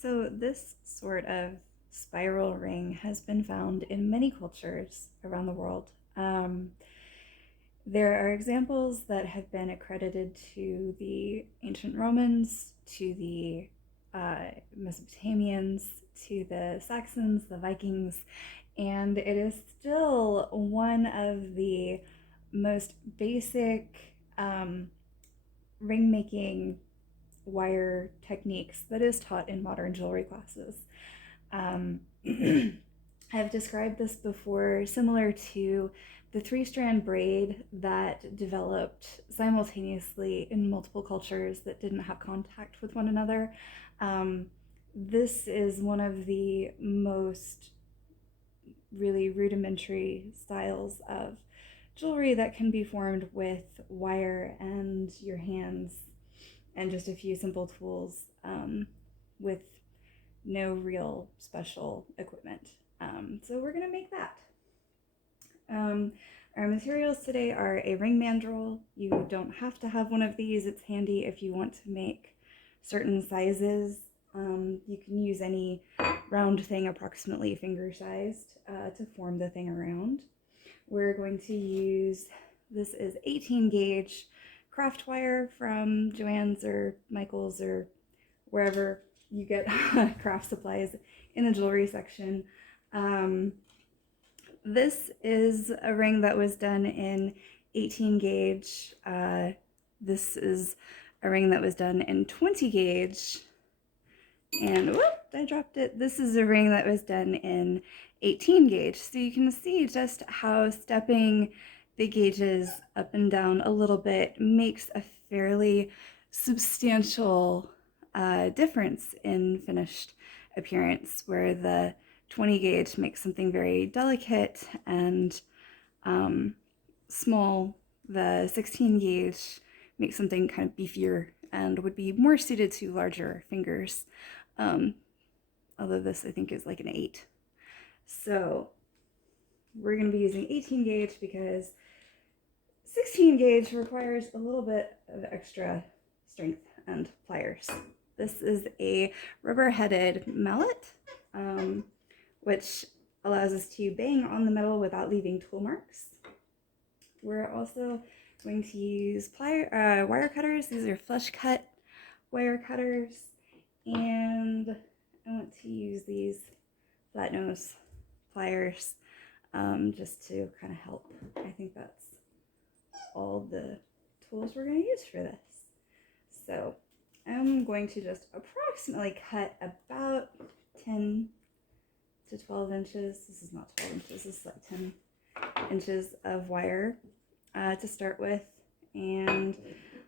So this sort of spiral ring has been found in many cultures around the world. There are examples that have been accredited to the ancient Romans, to the Mesopotamians, to the Saxons, the Vikings, and it is still one of the most basic ring making wire techniques that is taught in modern jewelry classes. Um, I've described this before, similar to the three-strand braid that developed simultaneously in multiple cultures that didn't have contact with one another. Um, this is one of the most really rudimentary styles of jewelry that can be formed with wire and your hands and just a few simple tools with no real special equipment. So we're gonna make that. Um, our materials today are a ring mandrel. You don't have to have one of these. It's handy if you want to make certain sizes. You can use any round thing approximately finger sized to form the thing around. We're going to use, this is 18 gauge craft wire from Joann's or Michael's or wherever you get craft supplies in the jewelry section. This is a ring that was done in 18 gauge. This is a ring that was done in 20 gauge. And whoop, I dropped it. This is a ring that was done in 18 gauge. So you can see just how stepping the gauges up and down a little bit makes a fairly substantial difference in finished appearance, where the 20 gauge makes something very delicate and small. The 16 gauge makes something kind of beefier and would be more suited to larger fingers. Although this I think is like an 8. So we're going to be using 18 gauge because 16 gauge requires a little bit of extra strength and pliers. This is a rubber-headed mallet, which allows us to bang on the metal without leaving tool marks. We're also going to use wire cutters. These are flush cut wire cutters, and I want to use these flat nose pliers just to kind of help. I think that's all the tools we're going to use for this. So I'm going to just approximately cut about 10 to 12 inches. This is not 12 inches, this is like 10 inches of wire to start with. And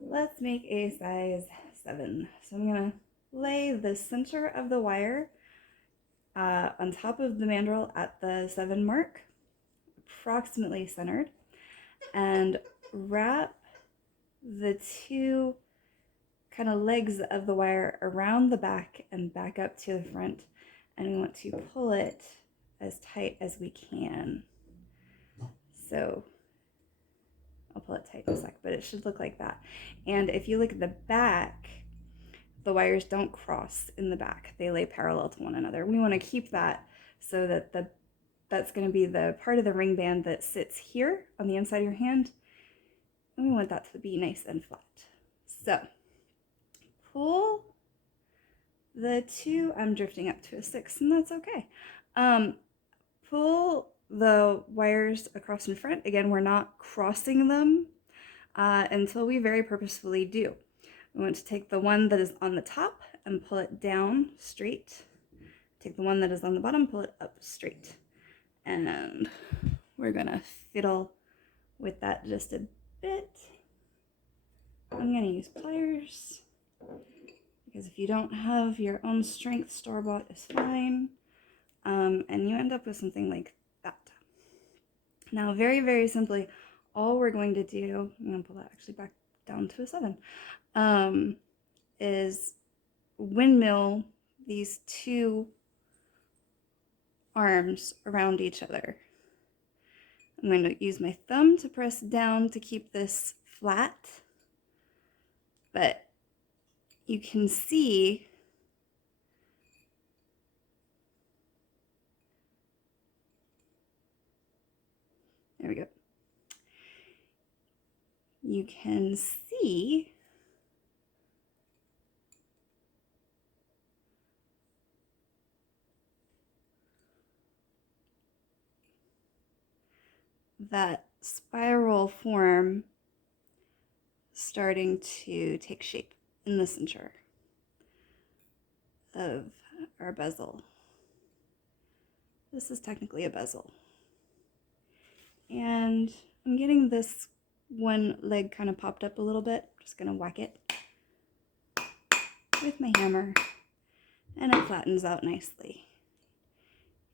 let's make a size 7. So I'm going to lay the center of the wire on top of the mandrel at the 7 mark, approximately centered, and wrap the two kind of legs of the wire around the back and back up to the front, and we want to pull it as tight as we can. So I'll pull it tight in a sec, but it should look like that. And if you look at the back, the wires don't cross in the back. They lay parallel to one another. We want to keep that so that that's going to be the part of the ring band that sits here on the inside of your hand. And we want that to be nice and flat. So pull the 2, I'm drifting up to a 6, and that's okay. Pull the wires across in front. Again, we're not crossing them until we very purposefully do. We want to take the one that is on the top and pull it down straight. Take the one that is on the bottom, pull it up straight. And we're gonna fiddle with that just a bit. I'm gonna use pliers because if you don't have your own strength, store-bought is fine. And you end up with something like that. Now, very, very simply, all we're going to do, I'm gonna pull that actually back down to a 7, is windmill these 2 arms around each other. I'm going to use my thumb to press down to keep this flat, but you can see you can see that spiral form starting to take shape in the center of our bezel. This is technically a bezel. And I'm getting this one leg kind of popped up a little bit. I'm just gonna whack it with my hammer and it flattens out nicely.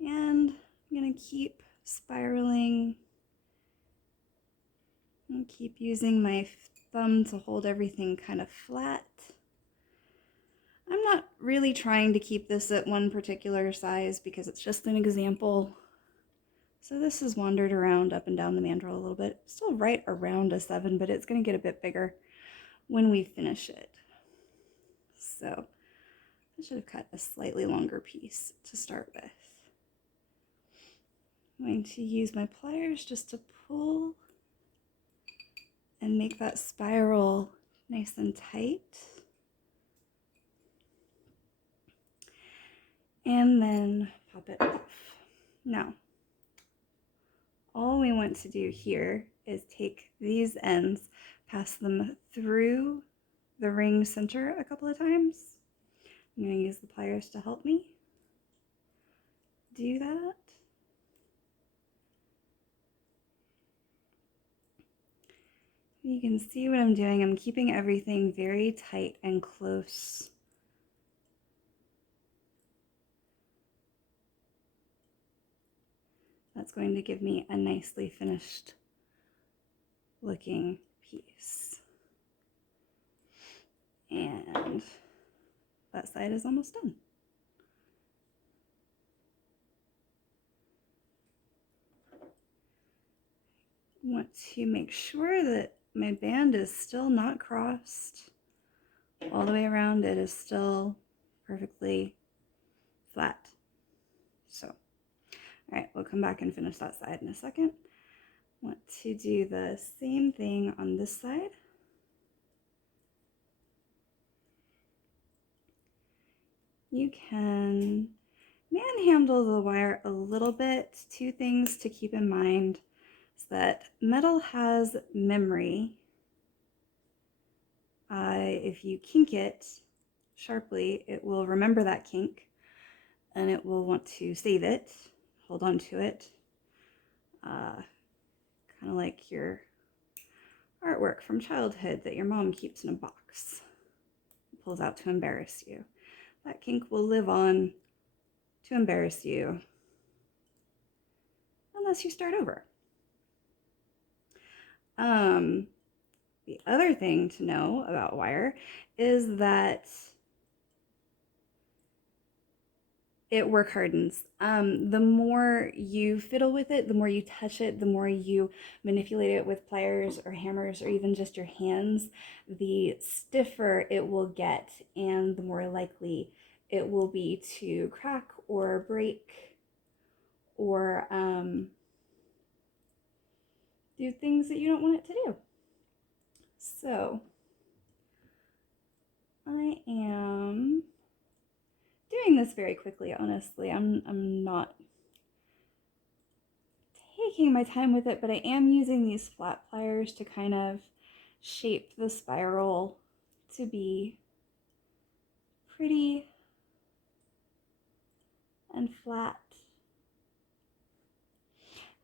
And I'm gonna keep spiraling and keep using my thumb to hold everything kind of flat. I'm not really trying to keep this at one particular size because it's just an example. So this has wandered around up and down the mandrel a little bit. Still right around a 7, but it's going to get a bit bigger when we finish it. So I should have cut a slightly longer piece to start with. I'm going to use my pliers just to pull and make that spiral nice and tight. And then pop it off. Now, all we want to do here is take these ends, pass them through the ring center a couple of times. I'm going to use the pliers to help me do that. You can see what I'm doing. I'm keeping everything very tight and close. That's going to give me a nicely finished looking piece. And that side is almost done. I want to make sure that my band is still not crossed. All the way around it is still perfectly flat. So, all right, we'll come back and finish that side in a second. Want to do the same thing on this side. You can manhandle the wire a little bit. Two things to keep in mind is that metal has memory. If you kink it sharply, it will remember that kink and it will want to save it, hold on to it. Kind of like your artwork from childhood that your mom keeps in a box, pulls out to embarrass you. That kink will live on to embarrass you unless you start over. The other thing to know about wire is that it work hardens. The more you fiddle with it, the more you touch it, the more you manipulate it with pliers or hammers or even just your hands, the stiffer it will get and the more likely it will be to crack or break or do things that you don't want it to do. So I am doing this very quickly, honestly. I'm not taking my time with it, but I am using these flat pliers to kind of shape the spiral to be pretty and flat.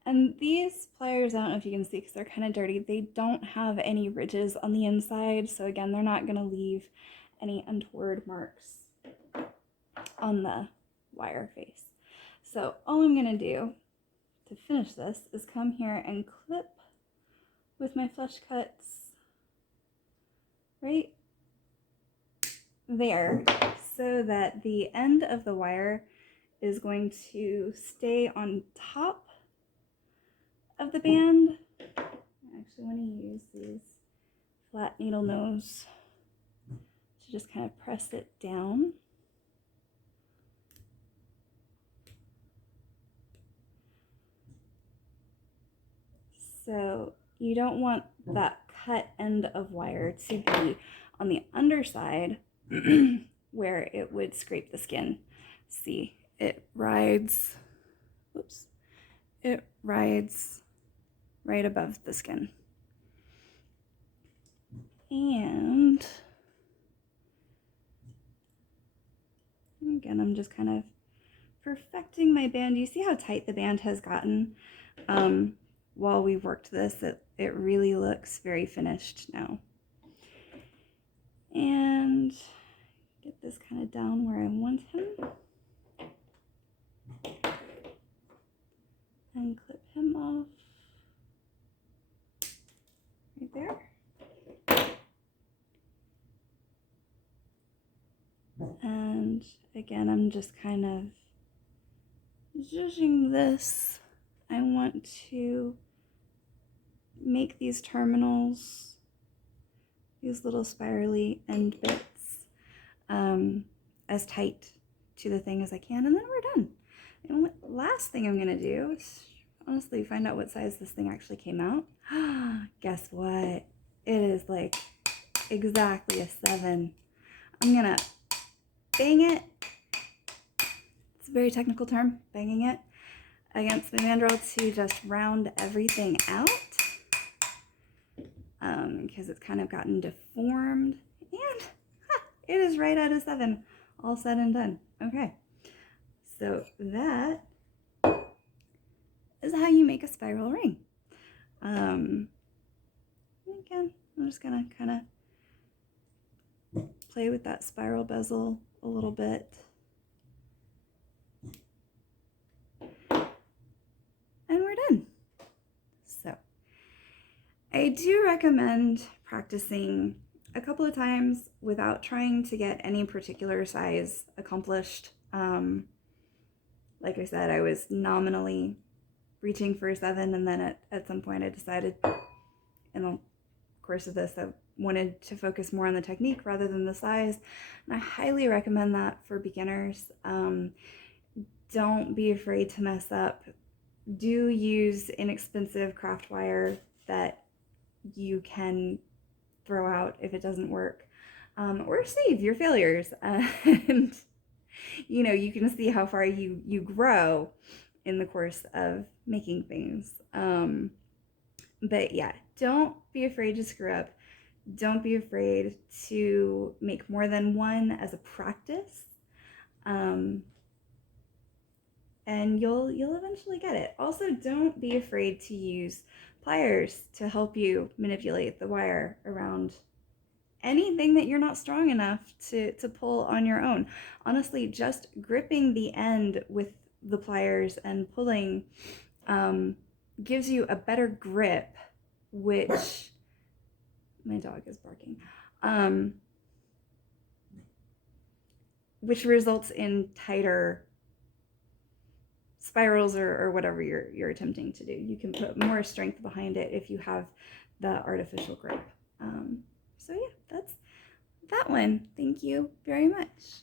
And these pliers, I don't know if you can see because they're kind of dirty, they don't have any ridges on the inside. So again, they're not going to leave any untoward marks on the wire face. So all I'm going to do to finish this is come here and clip with my flush cuts right there so that the end of the wire is going to stay on top of the band. I actually want to use these flat needle nose to just kind of press it down. So you don't want that cut end of wire to be on the underside where it would scrape the skin. See, it rides, whoops, it rides right above the skin. And again, I'm just kind of perfecting my band. You see how tight the band has gotten while we've worked this? It really looks very finished now. And get this kind of down where I want him. And clip him off right there. And again, I'm just kind of zhuzhing this. I want to make these terminals, these little spirally end bits, as tight to the thing as I can, and then we're done. And the last thing I'm gonna do is honestly find out what size this thing actually came out. Guess what? It is like exactly a 7. I'm gonna bang it. It's a very technical term, banging it against the mandrel to just round everything out because it's kind of gotten deformed, and it is right at a 7, all said and done. Okay, so that is how you make a spiral ring. Again, I'm just gonna kind of play with that spiral bezel a little bit. And we're done. So I do recommend practicing a couple of times without trying to get any particular size accomplished. Like I said, I was nominally reaching for a 7, and then at some point I decided in the course of this I wanted to focus more on the technique rather than the size. And I highly recommend that for beginners. Don't be afraid to mess up. Do use inexpensive craft wire that you can throw out if it doesn't work, or save your failures. And you can see how far you grow in the course of making things. But yeah, don't be afraid to screw up. Don't be afraid to make more than one as a practice. And you'll eventually get it. Also, don't be afraid to use pliers to help you manipulate the wire around anything that you're not strong enough to pull on your own. Honestly, just gripping the end with the pliers and pulling gives you a better grip, which my dog is barking, which results in tighter spirals or whatever you're attempting to do. You can put more strength behind it if you have the artificial grip. So yeah, that's that one. Thank you very much.